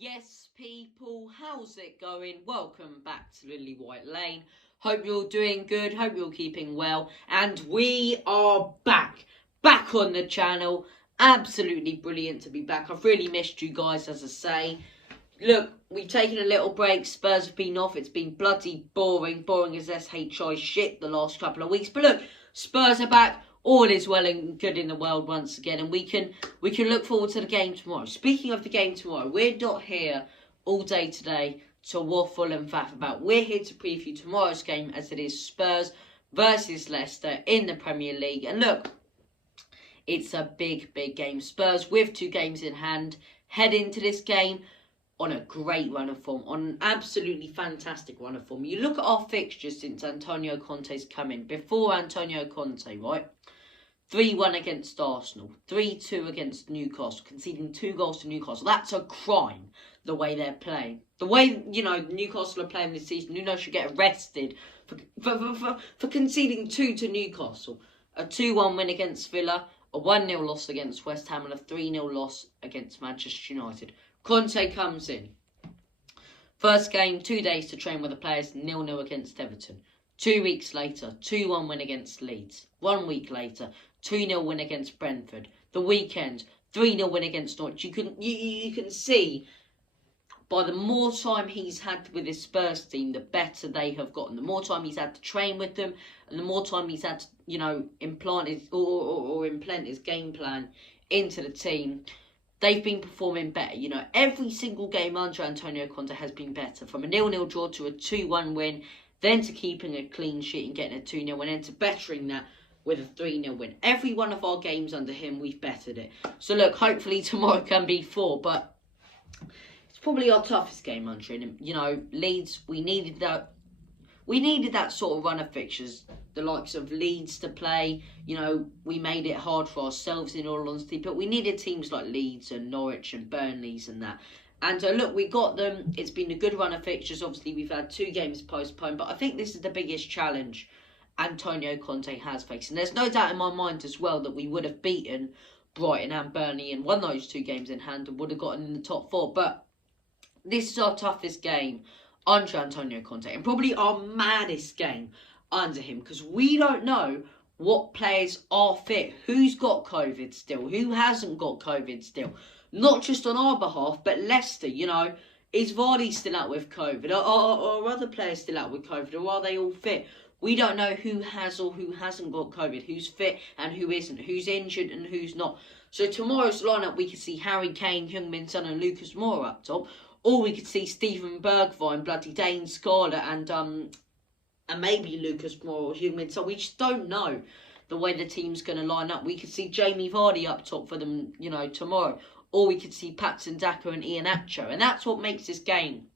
Yes, people, how's it going? Welcome back to Lilywhite Lane. Hope you're doing good, hope you're keeping well, and we are back on the channel. Absolutely brilliant to be back. I've really missed you guys, as I say. Look, we've taken a little break, Spurs have been off, it's been bloody boring as SHI shit the last couple of weeks, but look, Spurs are back. All is well and good in the world once again, and we can look forward to the game tomorrow. Speaking of the game tomorrow, we're not here all day today to waffle and faff about. We're here to preview tomorrow's game, as it is Spurs versus Leicester in the Premier League. And look, it's a big game. Spurs with 2 games in hand head into this game on a great run of form, on an absolutely fantastic run of form. You look at our fixtures since Antonio Conte's come in. Before Antonio Conte, right? 3-1 against Arsenal, 3-2 against Newcastle, conceding 2 goals to Newcastle. That's a crime, the way they're playing. The way, Newcastle are playing this season, Nuno should get arrested for conceding 2 to Newcastle. A 2-1 win against Villa, a 1-0 loss against West Ham, and a 3-0 loss against Manchester United. Conte comes in. First game, 2 days to train with the players, 0-0 against Everton. 2 weeks later, 2-1 win against Leeds. 1 week later, 2-0 win against Brentford. The weekend, 3-0 win against Norwich. You can see by the more time he's had with his Spurs team, the better they have gotten. The more time he's had to train with them, and the more time he's had to, implant his game plan into the team, they've been performing better. Every single game under Antonio Conte has been better. From a 0-0 draw to a 2-1 win, then to keeping a clean sheet and getting a 2-0 win, and to bettering that with a 3-0 win. Every one of our games under him, we've bettered it. So look, hopefully tomorrow can be 4, but it's probably our toughest game under him. Leeds, we needed that. We needed that sort of run of fixtures, the likes of Leeds to play. We made it hard for ourselves, in all honesty, but we needed teams like Leeds and Norwich and Burnley's and that. And look, we got them. It's been a good run of fixtures. Obviously, we've had 2 games postponed, but I think this is the biggest challenge Antonio Conte has faced. And there's no doubt in my mind as well that we would have beaten Brighton and Burnley and won those 2 games in hand and would have gotten in the top 4. But this is our toughest game under Antonio Conte, and probably our maddest game under him, because we don't know what players are fit, who's got COVID still, who hasn't got COVID still. Not just on our behalf, but Leicester, is Vardy still out with COVID? Are other players still out with COVID? Or are they all fit? We don't know who has or who hasn't got COVID, who's fit and who isn't, who's injured and who's not. So tomorrow's lineup, we could see Harry Kane, Heung-min Son and Lucas Moura up top. Or we could see Steven Bergwijn, bloody Dane Scarlett and maybe Lucas Moura or Heung-min Son. We just don't know the way the team's going to line up. We could see Jamie Vardy up top for them, tomorrow. Or we could see Patson Daka and Iheanacho. And that's what makes this game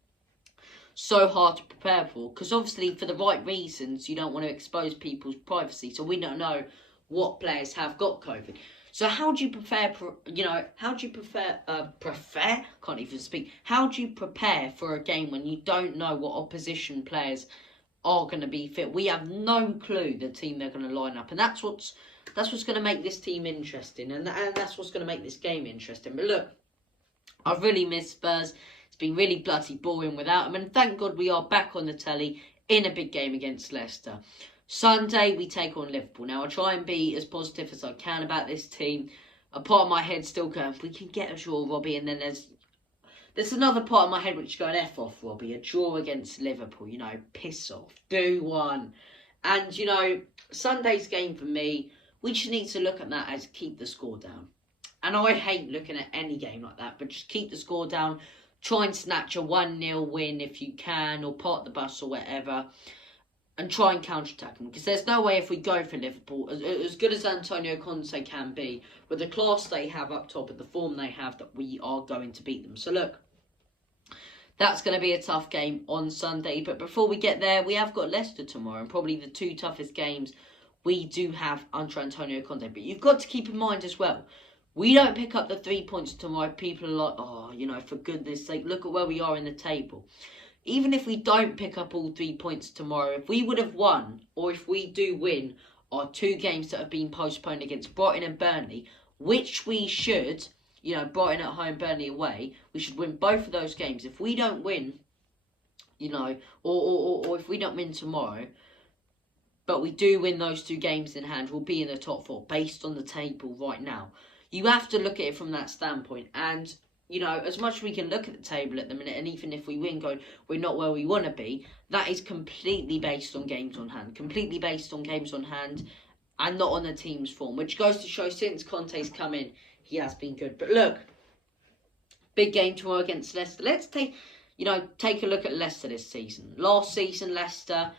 so hard to prepare for. Because obviously, for the right reasons, you don't want to expose people's privacy. So we don't know what players have got COVID. So how do you prepare, can't even speak. How do you prepare for a game when you don't know what opposition players are going to be fit? We have no clue the team they're going to line up. And that's what's going to make this team interesting. And that's what's going to make this game interesting. But look, I've really missed Spurs. It's been really bloody boring without them. And thank God we are back on the telly in a big game against Leicester. Sunday, we take on Liverpool. Now, I'll try and be as positive as I can about this team. A part of my head still going, if we can get a draw, Robbie. And then there's another part of my head which is going, F off, Robbie. A draw against Liverpool, piss off. Do one. And, Sunday's game for me, we just need to look at that as keep the score down. And I hate looking at any game like that, but just keep the score down. Try and snatch a 1-0 win if you can, or park the bus or whatever. And try and counter-attack them. Because there's no way if we go for Liverpool, as good as Antonio Conte can be, with the class they have up top and the form they have, that we are going to beat them. So look, that's going to be a tough game on Sunday. But before we get there, we have got Leicester tomorrow. And probably the 2 toughest games we do have under Antonio Conte. But you've got to keep in mind as well, we don't pick up the 3 points tomorrow. People are like, for goodness sake, look at where we are in the table. Even if we don't pick up all 3 points tomorrow, if we would have won, or if we do win our 2 games that have been postponed against Brighton and Burnley, which we should, you know, Brighton at home, Burnley away. We should win both of those games. If we don't win, you know, or if we don't win tomorrow, but we do win those 2 games in hand, we'll be in the top 4 based on the table right now. You have to look at it from that standpoint. And, you know, as much as we can look at the table at the minute, and even if we win, going, we're not where we want to be, that is completely based on games on hand. Completely based on games on hand and not on the team's form. Which goes to show since Conte's come in, he has been good. But look, big game tomorrow against Leicester. Let's take a look at Leicester this season. Last season, Leicester,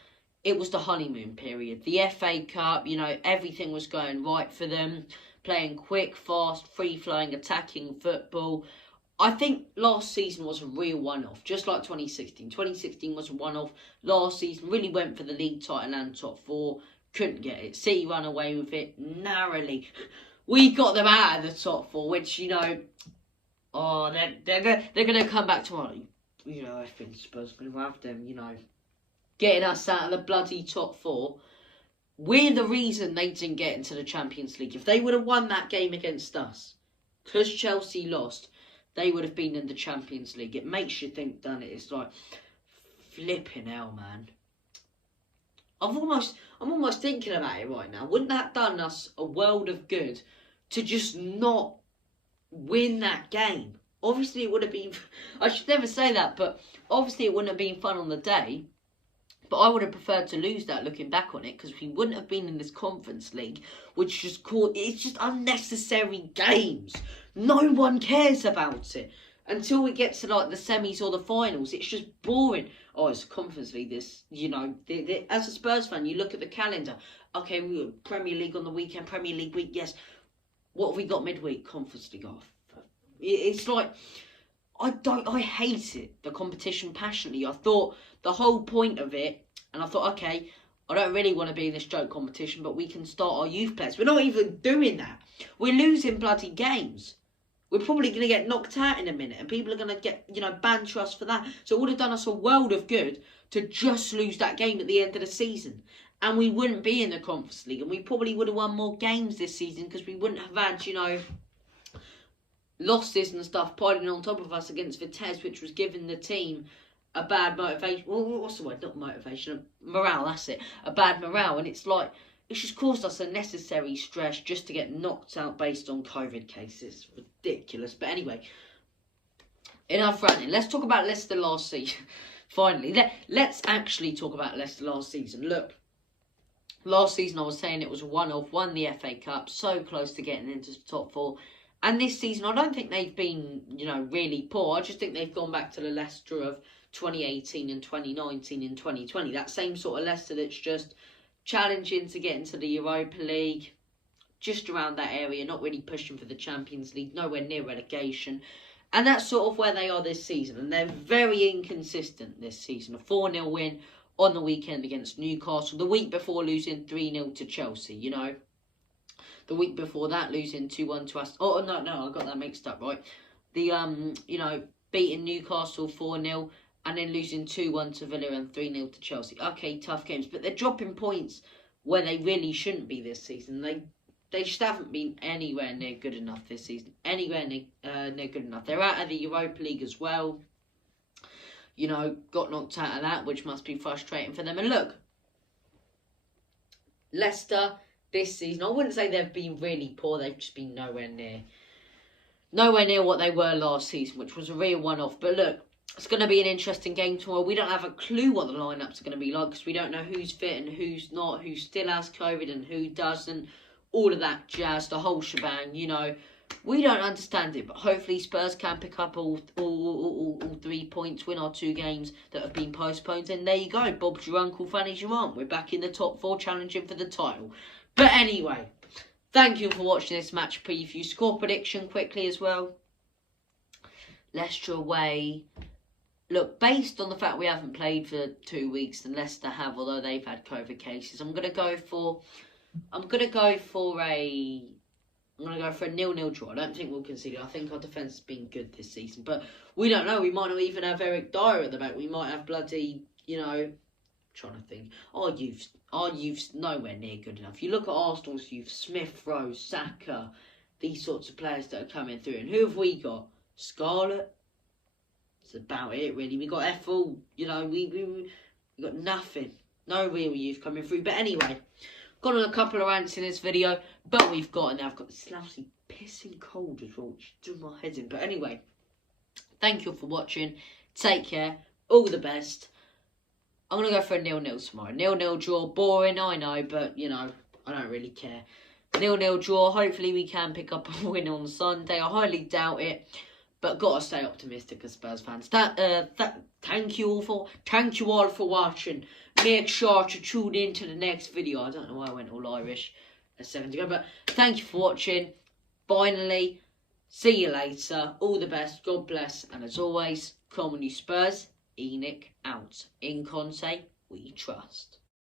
it was the honeymoon period. The FA Cup, you know, everything was going right for them. Playing quick, fast, free-flowing, attacking football. I think last season was a real one-off, just like 2016. 2016 was a one-off. Last season really went for the league title and top 4. Couldn't get it. City ran away with it narrowly. We got them out of the top 4, which, you know, they're going to come back tomorrow. You know, I think Spurs are going to have them, you know, getting us out of the bloody top 4. We're the reason they didn't get into the Champions League. If they would have won that game against us, because Chelsea lost, they would have been in the Champions League. It makes you think, doesn't it? It's like, flipping hell, man. I'm almost thinking about it right now. Wouldn't that done us a world of good to just not win that game? Obviously, it would have been... I should never say that, but obviously it wouldn't have been fun on the day. But I would have preferred to lose that looking back on it, because we wouldn't have been in this Conference League, which just it's just unnecessary games. No one cares about it. Until we get to like the semis or the finals, it's just boring. Oh, it's Conference League, this, you know, as a Spurs fan, you look at the calendar. Okay, we got Premier League on the weekend, Premier League week, yes. What have we got midweek? Conference League off. It's like, I hate it, the competition, passionately. I thought the whole point of it, and I thought, okay, I don't really want to be in this joke competition, but we can start our youth players. We're not even doing that. We're losing bloody games. We're probably going to get knocked out in a minute, and people are going to get, you know, banter us for that. So it would have done us a world of good to just lose that game at the end of the season. And we wouldn't be in the Conference League, and we probably would have won more games this season, because we wouldn't have had, you know, losses and stuff piling on top of us against Vitesse, which was giving the team a bad motivation. Well, what's the word? Not motivation. Morale, that's it. A bad morale. And it's like, it's just caused us unnecessary stress just to get knocked out based on COVID cases. Ridiculous. But anyway, enough ranting. Let's talk about Leicester last season. Finally, let's actually talk about Leicester last season. Look, last season I was saying it was a one-off, won the FA Cup, so close to getting into the top 4. And this season, I don't think they've been, you know, really poor. I just think they've gone back to the Leicester of 2018 and 2019 and 2020. That same sort of Leicester that's just challenging to get into the Europa League, just around that area, not really pushing for the Champions League, nowhere near relegation. And that's sort of where they are this season. And they're very inconsistent this season. A 4-0 win on the weekend against Newcastle. The week before losing 3-0 to Chelsea, you know. The week before that, losing 2-1 to Aston... Oh, no, I got that mixed up, right? The, you know, beating Newcastle 4-0 and then losing 2-1 to Villa and 3-0 to Chelsea. Okay, tough games, but they're dropping points where they really shouldn't be this season. They just haven't been anywhere near good enough this season. Anywhere near good enough. They're out of the Europa League as well. You know, got knocked out of that, which must be frustrating for them. And look, Leicester... this season, I wouldn't say they've been really poor. They've just been nowhere near what they were last season, which was a real one-off. But look, it's going to be an interesting game tomorrow. We don't have a clue what the lineups are going to be like, because we don't know who's fit and who's not, who still has COVID and who doesn't. All of that jazz, the whole shebang, you know. We don't understand it, but hopefully Spurs can pick up all 3 points, win our 2 games that have been postponed. And there you go. Bob's your uncle, Fanny's your aunt. We're back in the top 4 challenging for the title. But anyway, thank you for watching this match preview. Score prediction quickly as well. Leicester away. Look, based on the fact we haven't played for 2 weeks and Leicester have, although they've had COVID cases, I'm gonna go for a 0-0 draw. I don't think we'll concede it. I think our defence has been good this season, but we don't know. We might not even have Eric Dyer at the back. We might have bloody, you know, trying to think. Our youth's nowhere near good enough. You look at Arsenal's youth: Smith Rowe, Saka, these sorts of players that are coming through. And who have we got? Scarlett. That's about it, really. We got Ethel. You know, we got nothing. No real youth coming through. But anyway, got on a couple of rants in this video, but we've got, and now I've got this lousy pissing cold as well, which is doing my head in. But anyway, thank you all for watching. Take care. All the best. I'm going to go for a 0-0 tomorrow. 0-0 draw. Boring, I know, but, you know, I don't really care. 0-0 draw. Hopefully we can pick up a win on Sunday. I highly doubt it, but got to stay optimistic as Spurs fans. Thank you all for watching. Make sure to tune in to the next video. I don't know why I went all Irish a second ago, but thank you for watching. Finally, see you later. All the best. God bless. And as always, come on you Spurs. Enoch out. In Conte, we trust.